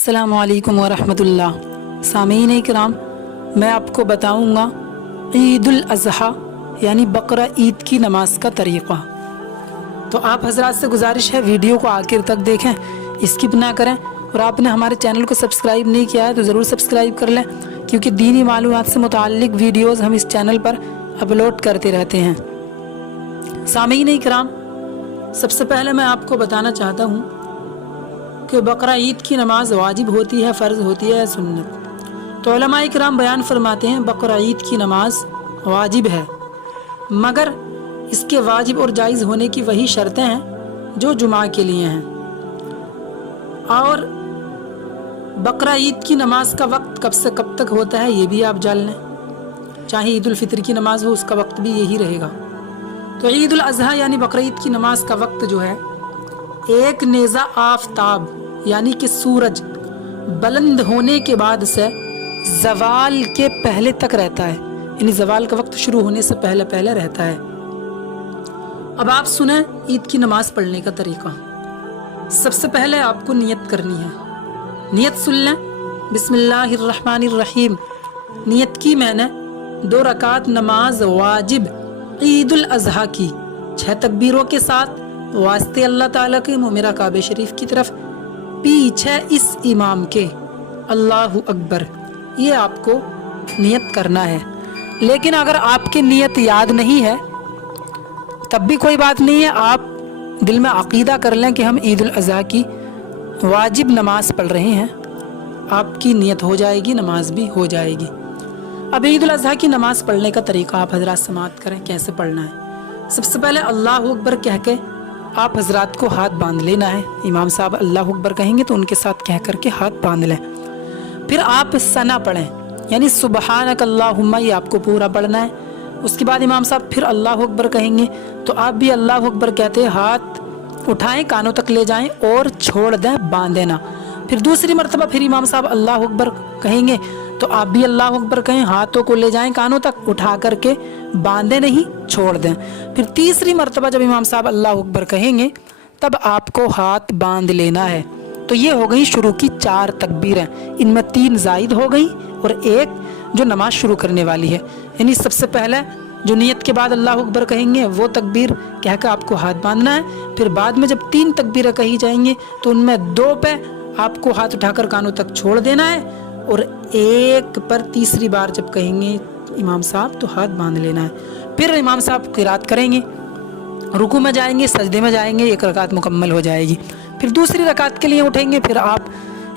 अस्सलामु अलैकुम वरहमतुल्लाह। सामीन इकराम, मैं आपको बताऊंगा ईदुल अज़हा यानी बकरा ईद की नमाज का तरीक़ा। तो आप हजरात से गुजारिश है वीडियो को आखिर तक देखें, स्किप ना करें। और आपने हमारे चैनल को सब्सक्राइब नहीं किया है तो ज़रूर सब्सक्राइब कर लें, क्योंकि दीनी मालूमात से मुताल्लिक़ वीडियोज़ हम इस चैनल पर अपलोड करते रहते हैं। सामीन इकराम, सबसे पहले मैं आपको बताना चाहता हूँ कि बकरा ईद की नमाज वाजिब होती है, फ़र्ज़ होती है, सुन्नत। तो उलमा इकराम बयान फरमाते हैं बकरा ईद की नमाज वाजिब है, मगर इसके वाजिब और जायज़ होने की वही शर्तें हैं जो जुमा के लिए हैं। और बकरा ईद की नमाज का वक्त कब से कब तक होता है ये भी आप जान लें। चाहे ईद उल फितर की नमाज हो उसका वक्त भी यही रहेगा। तो ईद उल अज़हा यानी बकरा ईद की नमाज का वक्त जो है एक नेज़ा आफ़ताब यानी कि सूरज बुलंद होने के बाद से ज़वाल के पहले तक रहता है, यानी ज़वाल का वक्त शुरू होने से पहले पहले रहता है। अब आप सुने ईद की नमाज पढ़ने का तरीका। सबसे पहले आपको नियत करनी है। नियत सुन लें, बिस्मिल्लाहिर्रहमानिर्रहीम। नियत की मैंने 2 रकात नमाज वाजिब ईद उल अज़हा की 6 तकबीरों के साथ वास्ते अल्लाह ताला के मेरा काबे शरीफ की तरफ, पीछे इस इमाम के अल्लाहु अकबर, ये आपको नियत करना है। लेकिन अगर आपकी नियत याद नहीं है तब भी कोई बात नहीं है, आप दिल में अकीदा कर लें कि हम ईद उल अज़हा की वाजिब नमाज पढ़ रहे हैं, आपकी नियत हो जाएगी, नमाज भी हो जाएगी। अब ईद उल अज़हा की नमाज पढ़ने का तरीका आप हजरात समाअत करें कैसे पढ़ना है। सबसे पहले अल्लाहु अकबर कह के आप हजरात को हाथ बांध लेना है। इमाम साहब अल्लाहु अकबर कहेंगे तो उनके साथ कह करके हाथ बांध लें। फिर आप सना पढ़ें, यानी सुबहानक अल्लाहुम्मा, ये आपको पूरा पढ़ना है। उसके बाद इमाम साहब फिर अल्लाहु अकबर कहेंगे तो आप भी अल्लाहु अकबर कहते हाथ उठाएं, कानों तक ले जाएं और छोड़ दें, बांधे ना। फिर दूसरी मरतबा फिर इमाम साहब अल्लाहु अकबर कहेंगे तो आप भी अल्लाहु अकबर कहें, हाथों को ले जाएं कानों तक, उठा करके बांधे नहीं, छोड़ दें। फिर तीसरी मरतबा जब इमाम साहब अल्लाहु अकबर कहेंगे तब आपको हाथ बांध लेना है। तो ये हो गई शुरू की 4 तकबीरें, इनमें 3 जायद हो गई और 1 जो नमाज शुरू करने वाली है। यानी सबसे पहले जो नियत के बाद अल्लाहु अकबर कहेंगे वो तकबीर कह कर आपको हाथ बांधना है। फिर बाद में जब 3 तकबीरें कही जाएंगी तो उनमें 2 पे आपको हाथ उठाकर कानों तक छोड़ देना है और 1 पर तीसरी बार जब कहेंगे इमाम साहब तो हाथ बांध लेना है। फिर इमाम साहब क़िरात करेंगे, रुकू में जाएंगे, सजदे में जाएंगे, 1 रकात मुकम्मल हो जाएगी। फिर दूसरी रकात के लिए उठेंगे, फिर आप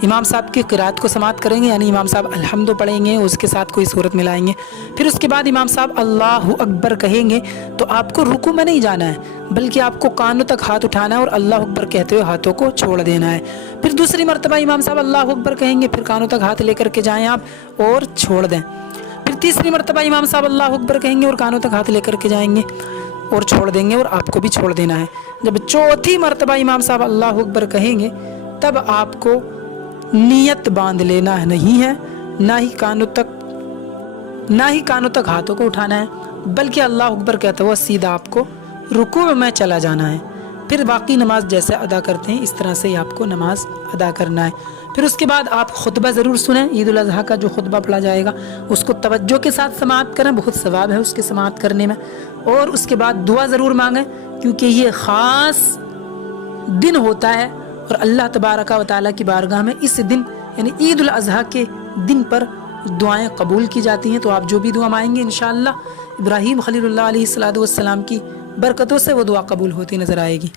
इमाम साहब की क़िरात को समाअत करेंगे, यानी इमाम साहब अल्हम्दु पढ़ेंगे, उसके साथ कोई सूरत मिलाएंगे। फिर उसके बाद इमाम साहब अल्लाहु अकबर कहेंगे तो आपको रुकू में नहीं जाना है, बल्कि आपको कानों तक हाथ उठाना है और अल्लाहु अकबर कहते हुए हाथों को छोड़ देना है। फिर दूसरी मरतबा इमाम साहब अल्लाहु अकबर कहेंगे, फिर कानों तक हाथ लेकर के जाएँ आप और छोड़ दें। फिर तीसरी मरतबा इमाम साहब अल्लाहु अकबर कहेंगे और कानों तक हाथ लेकर के जाएंगे और छोड़ देंगे और आपको भी छोड़ देना है। जब चौथी मरतबा इमाम साहब अल्लाहु अकबर कहेंगे तब आपको नियत बांध लेना नहीं है, ना ही कानों तक हाथों को उठाना है, बल्कि अल्लाहु अकबर कहते हुए सीधा आपको रुकू में चला जाना है। फिर बाकी नमाज जैसे अदा करते हैं इस तरह से ही आपको नमाज अदा करना है। फिर उसके बाद आप खुतबा ज़रूर सुनें। ईद उल अज़हा का जो खुतबा पढ़ा जाएगा उसको तवज्जो के साथ समाअत करें, बहुत सवाब है उसके समाअत करने में। और उसके बाद दुआ ज़रूर मांगें, क्योंकि ये ख़ास दिन होता है और अल्लाह तबारका व तआला की बारगाह में इस दिन यानी ईद उल अज़हा के दिन पर दुआएं कबूल की जाती हैं। तो आप जो भी दुआ मांगेंगे इंशाअल्लाह इब्राहीम खलीलुल्लाह अलैहिस्सलातु वस्सलाम की बरकतों से वो दुआ कबूल होती नज़र आएगी।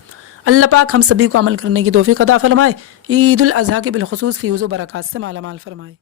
अल्लाह पाक हम सभी को अमल करने की तौफीक अता फरमाए। ईद उल अज़हा के बिलखुसूस फ़ीज़ व बरक़ात से माला माल फरमाए।